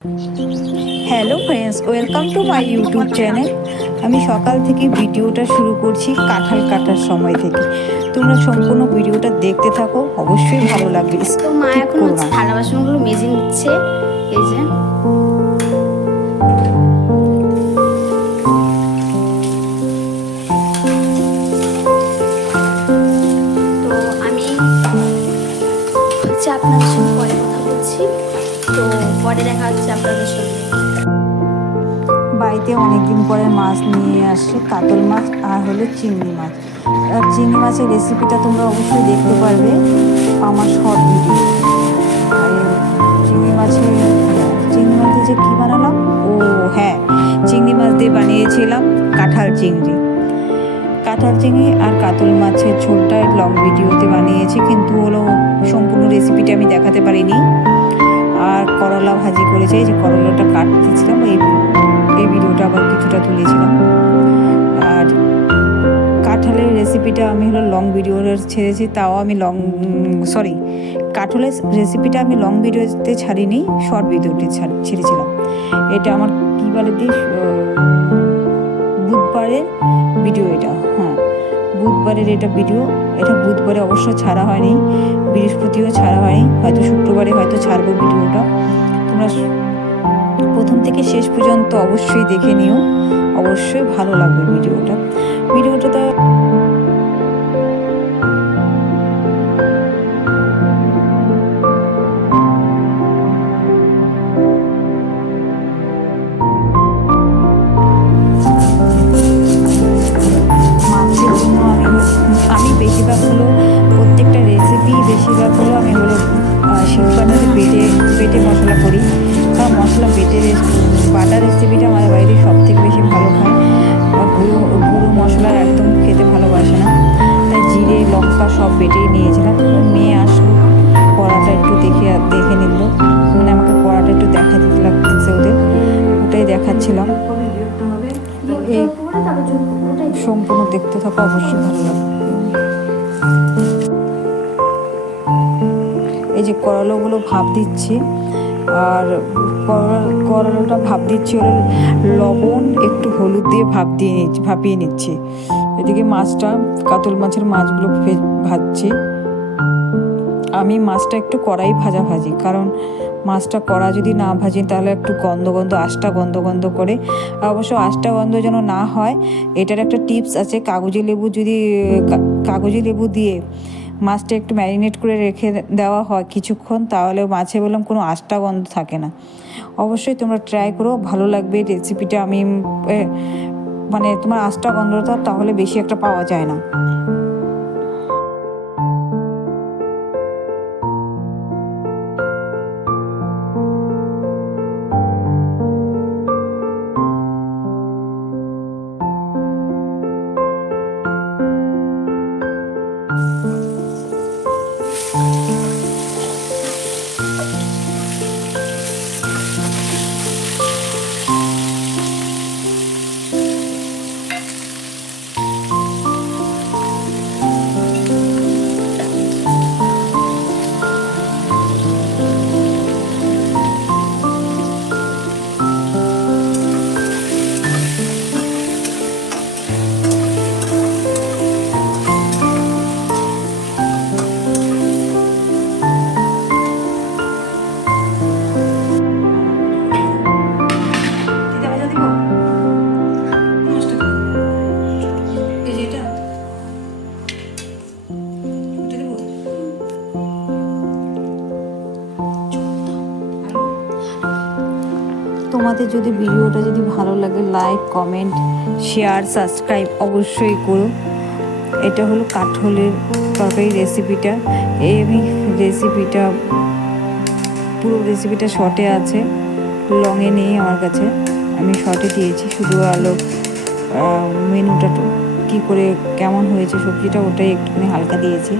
Hello friends, welcome to my YouTube channel. আমি সকাল থেকে ভিডিওটা শুরু করছি কাঁঠাল কাটার সময় থেকে। তোমরা সম্পূর্ণ ভিডিওটা দেখতে থাকো, অবশ্যই ভালো লাগবে। তো মা স্কিপ এখন করো হচ্ছে না। থালা বাসনগুলো মেজে নিচ্ছে। এই যে তো আমি হচ্ছে আপনাদের সঙ্গে পরে কথা বলছি। তো পরে দেখা হচ্ছে আপনাদের সঙ্গে। বাড়িতে অনেকদিন পরে মাছ নিয়ে আসছে, কাতল মাছ আর হলো চিংড়ি মাছ। আর চিংড়ি মাছের রেসিপিটা তোমরা অবশ্যই দেখতে পারবে আমার শর্ট ভিডিও। আর চিংড়ি মাছের যে কী বানালাম, ও হ্যাঁ, চিংড়ি মাছ দিয়ে বানিয়েছিলাম কাঁঠাল চিংড়ি আর কাতল মাছের ঝোলটা লং ভিডিওতে বানিয়েছি, কিন্তু হলো সম্পূর্ণ রেসিপিটা আমি দেখাতে পারিনি। আর করলা ভাজি করেছি, যে করলাটা কাটতেছিলাম, এই ভিডিওটা আবার কিছুটা তুলেছিলাম। আর কাঁঠালের রেসিপিটা আমি হলো লং ভিডিও ছেড়েছি, তাও আমি কাঁঠালের রেসিপিটা আমি লং ভিডিওতে ছাড়িনি, শর্ট ভিডিওতে ছেড়েছিলাম। এটা আমার কী বলে দিস, বুধবারের ভিডিও এটা। হ্যাঁ, বুধবারের এটা ভিডিও। এটা বুধবারে অবশ্য ছাড়া হয়নি, বৃহস্পতিও ছাড়া হয়নি, হয়তো শুক্রবারে হয়তো ছাড়বো ভিডিওটা। তোমরা প্রথম থেকে শেষ পর্যন্ত অবশ্যই দেখে নিও, অবশ্যই ভালো লাগবে ভিডিওটা তো। মাছের জন্য আমি বেশিরভাগ হলো প্রত্যেকটা রেসিপি আমি হলো শিলপাটাতে বেটে মশলা করি। কারণ মশলা বাটা রেসিপিটা আমাদের বাড়িতে সব থেকে বেশি ভালো খায়। গুঁড়ো মশলা একদম খেতে ভালোবাসে না, তাই জিরে লঙ্কা সব বেটেই নিয়েছিলাম। মেয়ে আসলো, কড়াটা একটু দেখে নিল, মানে আমাকে কড়াটা একটু দেখা দিতে লাগতেছে ওদের, ওটাই দেখাচ্ছিলাম। এই সম্পূর্ণ দেখতে থাকা অবশ্যই ভালো লাগবে। এই যে করলাগুলো ভাপ দিচ্ছি, আর করলাটা ভাপ দিচ্ছি হলো লবণ একটু হলুদ দিয়ে ভাপিয়ে নিচ্ছি। এদিকে কাতল মাছের মাছগুলো ভাজছি। আমি মাছটা একটু কড়াই ভাজি, কারণ মাছটা কড়া যদি না ভাজি তাহলে একটু আঁশটা গন্ধ করে। আর অবশ্য আঁশটা গন্ধ যেন না হয়, এটার একটা টিপস আছে। কাগজি লেবু দিয়ে মাছটা একটু ম্যারিনেট করে রেখে দেওয়া হয় কিছুক্ষণ, তাহলে মাছে বললাম কোনো আঁশটা গন্ধ থাকে না। অবশ্যই তোমরা ট্রাই করো, ভালো লাগবে রেসিপিটা। আমি মানে তোমার আঁশটা গন্ধটা তাহলে বেশি একটা পাওয়া যায় না। তোমাদের যদি ভিডিওটা ভালো লাগে, লাইক কমেন্ট শেয়ার সাবস্ক্রাইব অবশ্যই করো। এটা হলো কাঁঠালের তরকারি রেসিপিটা। আমি পুরো রেসিপিটা শর্টে আছে, লংয়ে নেই আমার কাছে, আমি শর্টে দিয়েছি। শুধু মেনুটা কী করে কেমন হয়েছে সবজিটা, ওটাই একটুখানি হালকা দিয়েছি।